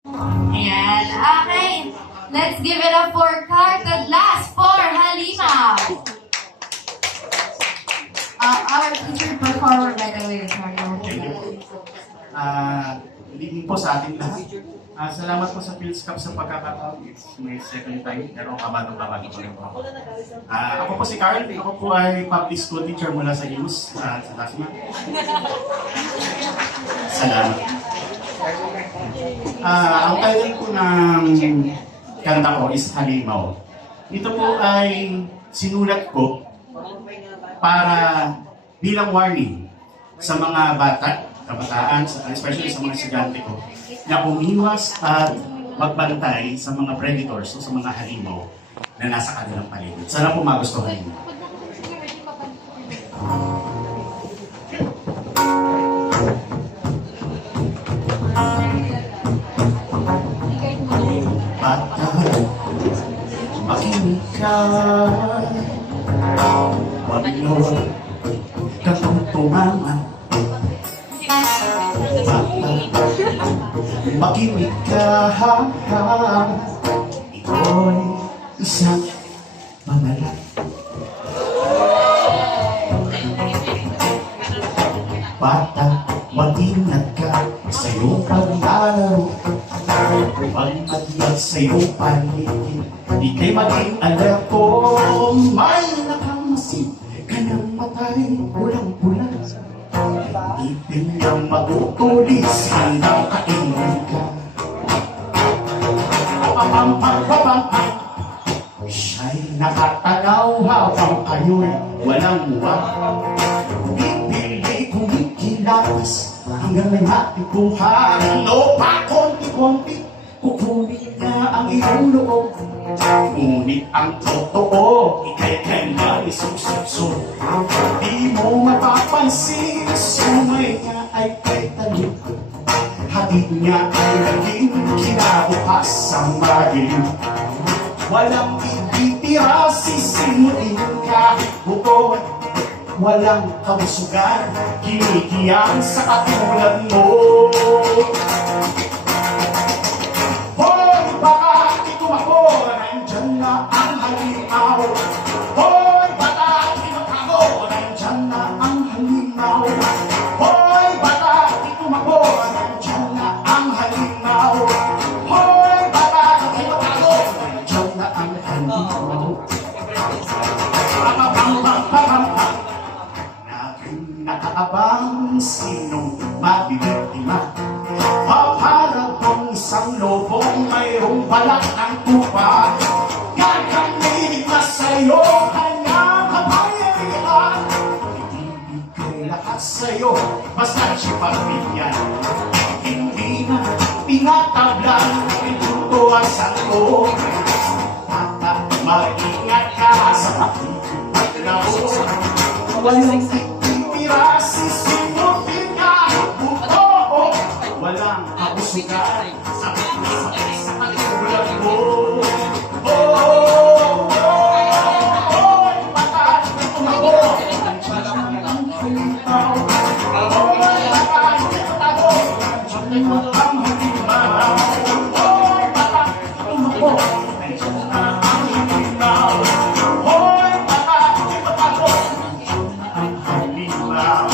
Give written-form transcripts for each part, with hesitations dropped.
Ayan. Okay. Let's give it up for Cartadlas for Halimaw. Our featured performer, by the way, Thank you. Good evening po sa ating lahat. Salamat po sa Phil's Cup sa pagkakataon. It's my second time, pero kabado-kabado pa rin po ako. Ako po si Carl. Ako po ay public school teacher mula sa IMS sa Tasma. Salamat. Ang title po ng kanta ko is Halimaw. Ito po ay sinulat ko para bilang warning sa mga bata, kabataan, especially sa mga estudyante ko, na umiwas at magbantay sa mga predators o sa mga halimaw na nasa kanilang paligid. Sana po magustuhan niyo. Bata, makinig ka, wag mo katong tumama. Bata, makinig ka, ito'y isang pangalan. Bata, mag-ingat ka sa iyong paglalaro. Pag-adlag sa iyong paligid, di kay maging alerto. May nakamasin ka ng matay, pulang-pula. Ipin niyang matutulis hanggang kainin ka. Pamang-pang-pamang, siya'y nakatanaw habang kayo'y walang muwak. Bibili kumikilatas hanggang may matikuhan. No pa konti-konti, kukunin niya ang iyong loob. Ngunit ang totoo, ika'y kanya isusupso. Di mo mapapansin, sumay niya ay kay talib. Hatid niya ay naging kinabukas ang madilim. Walang ititira, sisimuin kahit bukod. Walang kabusugan, kinikiyang sa katulad mo. Hoy, baka itumako, nandyan na ang halimaw. Hoy, baka itumako, nandyan na ang halimaw. Hoy, baka itumako, nandyan na ang halimaw. Hoy, baka itumako, nandyan na ang halimaw. Nakaabang sinong mabibiktima. Para bang isang lobong mayroong balak ng tupa. Gagamitin na sa'yo kanyang kapangyarihan. Ibibigay lahat sa'yo basta't siya pagbigyan. Hindi na tinatablan itutuwa sa to. Tata, mag-ingat ka sa pagkakalaw. Walang titira, sisimutin ka, buto. Walang kabusugan sa katulad mo. Bata, tumago, nandiyan ang halimaw. Bata, tumago, nandiyan ang halimaw. Bata, tumago, nandiyan ang halimaw.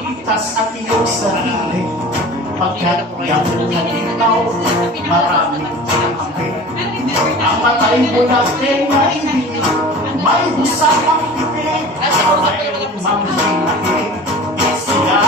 Itas at iyong sarili. Pagkat yung halimaw, maraming kampi. Ang matay mo na tinahimik, may busang ang bibig. Mayroong manghinahig, sila